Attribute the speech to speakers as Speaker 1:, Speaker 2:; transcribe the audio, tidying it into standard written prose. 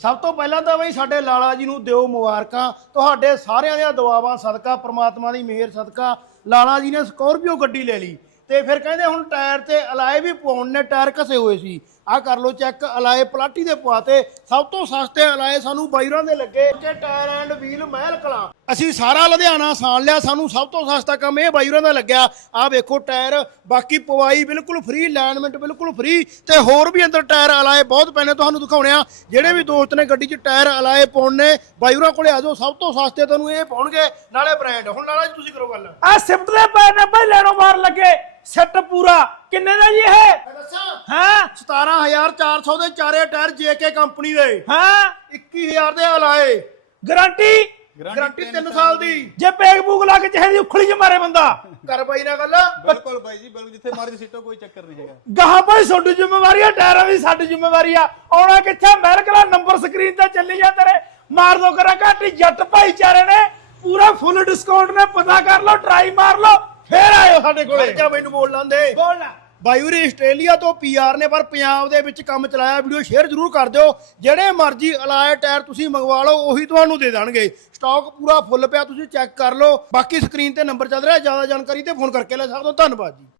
Speaker 1: ਸਭ ਤੋਂ ਪਹਿਲਾਂ ਤਾਂ ਬਈ ਸਾਡੇ ਲਾਲਾ ਜੀ ਨੂੰ ਦਿਓ ਮੁਬਾਰਕਾਂ। ਤੁਹਾਡੇ ਸਾਰਿਆਂ ਦੀਆਂ ਦੁਆਵਾਂ ਸਦਕਾ, ਪ੍ਰਮਾਤਮਾ ਦੀ ਮਿਹਰ ਸਦਕਾ ਲਾਲਾ ਜੀ ਨੇ ਸਕੋਰਪੀਓ ਗੱਡੀ ਲੈ ਲਈ। ਤੇ ਫਿਰ ਕਹਿੰਦੇ ਹੁਣ ਟਾਇਰ ਤੇ ਅਲਾਏ ਵੀ ਪਵਾਉਣ ਨੇ, ਟਾਇਰ ਘਸੇ ਹੋਏ ਸੀ। ਆਹ ਕਰ ਲਓ ਚੈੱਕ, ਅਲਾਏ ਪਲਾਟੀ ਦੇ ਪਵਾਤੇ। ਸਭ ਤੋਂ ਸਸਤੇ ਅਲਾਏ ਸਾਨੂੰ ਬਾਈਰਾਂ ਦੇ ਲੱਗੇ ਤੇ tyre and wheel Mehal Kalan. ਅਸੀਂ ਸਾਰਾ ਲੁਧਿਆਣਾ ਸਾਣ ਲਿਆ, ਸਾਨੂੰ ਸਭ ਤੋਂ ਸਸਤਾ ਕੰਮ ਇਹ ਬਾਈਰਾਂ ਦਾ ਲੱਗਿਆ। ਆਹ ਵੇਖੋ ਟਾਇਰ, ਬਾਕੀ ਪਵਾਈ ਬਿਲਕੁਲ ਫ੍ਰੀ, ਅਲਾਈਨਮੈਂਟ ਬਿਲਕੁਲ ਫ੍ਰੀ, ਤੇ ਹੋਰ ਵੀ ਅੰਦਰ ਟਾਇਰ ਅਲਾਏ ਬਹੁਤ ਪੈਣੇ, ਤੁਹਾਨੂੰ ਦਿਖਾਉਣੇ ਆ। ਜਿਹੜੇ ਵੀ ਦੋਸਤ ਨੇ ਗੱਡੀ 'ਚ ਟਾਇਰ ਅਲਾਏ ਪਾਉਣੇ, ਬਾਈਰਾਂ ਕੋਲੇ ਆ ਜਾਓ, ਸਭ ਤੋਂ ਸਸਤੇ ਤੁਹਾਨੂੰ ਇਹ ਪਾਉਣਗੇ, ਨਾਲੇ ਬ੍ਰਾਂਡ। ਹੁਣ ਲਾਲਾ ਜੀ ਤੁਸੀਂ ਕਰੋ ਗੱਲ।
Speaker 2: ਆ ਸਿਫਟ ਦੇ ਪੈ ਨੇ ਭਾਈ ਲੈਣੋਂ ਮਾਰ ਲੱਗੇ, ਸੈੱਟ ਪੂਰਾ ਕਿੰਨੇ ਦਾ ਜੀ ਇਹ? ਹਾਂ
Speaker 1: 17,400 ਦੇ ਚਾਰੇ ਟਾਇਰ ਜੇਕੇ ਕੰਪਨੀ ਦੇ।
Speaker 2: ਹਾਂ
Speaker 1: 21,000 ਦੇ ਅਲਾਏ,
Speaker 2: ਗਾਰੰਟੀ
Speaker 1: ਗਾਰੰਟੀ 3 ਸਾਲ ਦੀ।
Speaker 2: ਜੇ ਪੈਗ ਪੂਗ ਲਾ ਕੇ ਚਾਹੇ ਉਖਲੀ ਚ ਮਾਰੇ ਬੰਦਾ,
Speaker 1: ਕਰ ਬਾਈ ਨਾਲ ਗੱਲ।
Speaker 3: ਬਿਲਕੁਲ ਬਾਈ ਜੀ, ਬਿਲਕੁਲ ਜਿੱਥੇ ਮਾਰੀ ਸੀਟੋ ਕੋਈ ਚੱਕਰ ਨਹੀਂ ਹੈਗਾ।
Speaker 2: ਗਾਹਾਂ ਭਾਈ ਤੁਹਾਡੀ ਜ਼ਿੰਮੇਵਾਰੀ ਆ, ਟਾਇਰਾਂ ਦੀ ਸਾਡੀ ਜ਼ਿੰਮੇਵਾਰੀ ਆ। ਆਉਣਾ ਕਿੱਥੇ ਅਮਰੀਕਾ, ਨੰਬਰ ਸਕਰੀਨ ਤੇ ਚੱਲੀ ਜਾ ਤੇਰੇ। ਮਾਰ ਦੋ ਕਰਾ ਘਾਟੀ, ਜੱਟ ਭਾਈਚਾਰੇ ਨੇ ਪੂਰਾ ਫੁੱਲ ਡਿਸਕਾਊਂਟ ਨੇ, ਪਤਾ ਕਰ ਲਓ, ਟਰਾਈ ਮਾਰ ਲਓ, ਫੇਰ ਆਇਓ ਸਾਡੇ ਕੋਲੇ।
Speaker 1: ਕਿਆ ਮੈਨੂੰ ਬੋਲ ਲਾਂਦੇ।
Speaker 2: ਬੋਲਣਾ
Speaker 1: ਬਾਈ ਵੀਰੇ ਆਸਟ੍ਰੇਲੀਆ ਤੋਂ ਪੀਆਰ ਨੇ, ਪਰ ਪੰਜਾਬ ਦੇ ਵਿੱਚ ਕੰਮ ਚਲਾਇਆ। ਵੀਡੀਓ ਸ਼ੇਅਰ ਜ਼ਰੂਰ ਕਰ ਦਿਓ। ਜਿਹੜੇ ਮਰਜ਼ੀ ਅਲਾਏ ਟਾਇਰ ਤੁਸੀਂ ਮੰਗਵਾ ਲਓ, ਉਹੀ ਤੁਹਾਨੂੰ ਦੇ ਦੇਣਗੇ। ਸਟਾਕ ਪੂਰਾ ਫੁੱਲ ਪਿਆ, ਤੁਸੀਂ ਚੈੱਕ ਕਰ ਲਓ। ਬਾਕੀ ਸਕਰੀਨ ਤੇ ਨੰਬਰ ਚੱਲ ਰਿਹਾ, ਜ਼ਿਆਦਾ ਜਾਣਕਾਰੀ ਤੇ ਫੋਨ ਕਰਕੇ ਲੈ ਸਕਦੇ ਹੋ। ਧੰਨਵਾਦ ਜੀ।